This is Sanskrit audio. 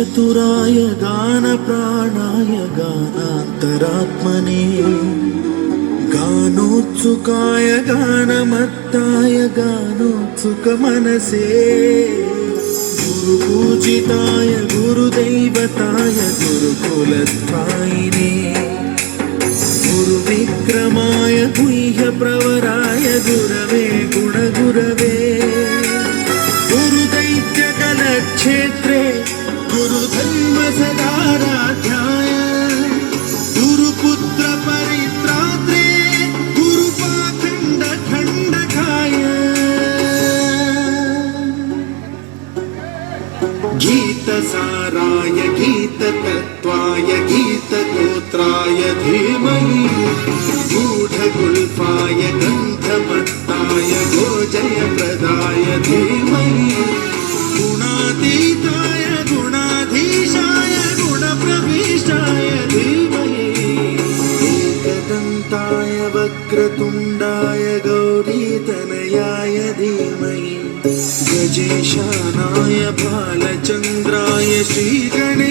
गानचतुराय गानप्राणाय गानान्तरात्मने गानोत्सुकाय गानमत्ताय गानोत्सुकमनसे गुरुपूजिताय गुरुदैवताय गुरुकुलस्थायिने गुरुविक्रमाय गुह्यप्रवराय गुरवे गुणगुरवे गुरुदैत्यकलक्षेत्रे गुरुधर्मसदाराध्याय गुरुपुत्र परित्रात्रे गुरुपाखण्डखण्डकाय गीतसाराय गीततत्त्वाय गीतगोत्राय धीमहि गूढगुल्फाय गन्धमत्ताय गोजयप्रदाय धीमहि गुणातीताय गुणाधीशाय गुणप्रविष्टाय धीमहि एकदन्ताय वक्रतुण्डाय गौरीतनयाय धीमहि गजेशानाय बालचन्द्राय श्रीगणेशाय